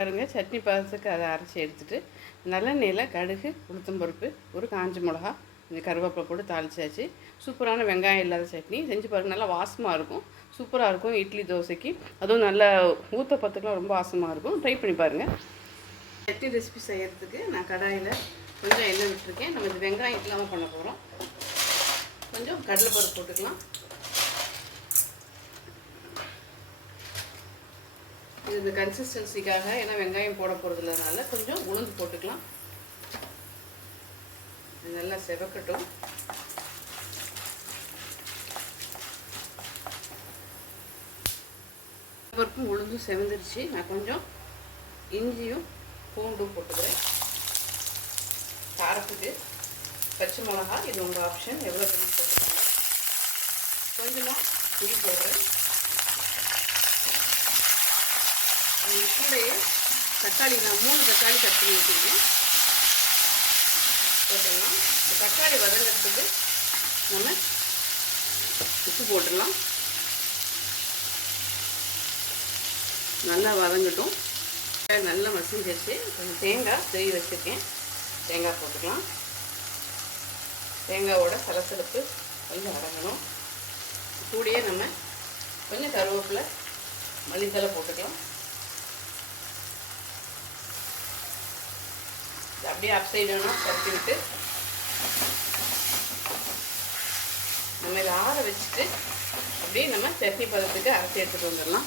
பாருங்க சட்னி பாதத்துக்கு அதை அரைச்சி எடுத்துட்டு நல்லெண்ணெயில் கடுகு உளுத்தம்பருப்பு ஒரு காஞ்ச மிளகா இந்த கருவேப்பிலை போட்டு தாளிச்சாச்சு. சூப்பரான வெங்காயம் இல்லாத சட்னி. செஞ்சு பாருங்க நல்லா வாசமாக இருக்கும். சூப்பராக இருக்கும் இட்லி தோசைக்கு. அதுவும் நல்ல ஊத்த பத்துக்கெலாம் ரொம்ப வாசமாக இருக்கும். ட்ரை பண்ணி பாருங்கள் சட்னி ரெசிபி செய்கிறதுக்கு நான் கடாயில் கொஞ்சம் எண்ணெய் விட்டுருக்கேன். நம்ம இந்த வெங்காயம் இல்லாமல் பண்ண போகிறோம் கொஞ்சம் கடலைப்பருப்பு போட்டுக்கலாம். இந்த கன்சிஸ்டன்சிக்காக ஏன்னா வெங்காயம் போட போகிறதுனால கொஞ்சம் உளுந்து போட்டுக்கலாம். நல்லா செவக்கட்டும். பருப்பும் உளுந்தும் செவந்துருச்சு. நான் கொஞ்சம் இஞ்சியும் பூண்டும் போட்டுக்கிறேன். காரத்துக்கு பச்சை மிளகா இது உங்கள் ஆப்ஷன் எவ்வளோ பெரிய போட்டுக்கோங்க கொஞ்சமாக புளி போடுறேன் இது கூடையே தக்காளி நான் மூணு தக்காளி கட் பண்ணி வச்சுருக்கேன். போட்டுடலாம். இந்த தக்காளி வதங்கிறதுக்கு நம்ம உப்பு போட்டுடலாம். நல்லா வதங்கட்டும். நல்லா மசிஞ்சிருச்சு கொஞ்சம் தேங்காய் திருவி வச்சுருக்கேன். தேங்காய் போட்டுக்கலாம். தேங்காயோட சலசலப்பு கொஞ்சம் அடங்கணும் கூடயே நம்ம கொஞ்சம் கருவேப்பில் மல்லித்தலை போட்டுக்கலாம். இது அப்படியே அப்சைடுனா பருத்தி விட்டு நம்ம இதை ஆற வச்சுட்டு அப்படியே நம்ம சட்னி பதத்துக்கு அரைச்சி எடுத்துகிட்டு வந்துடலாம்.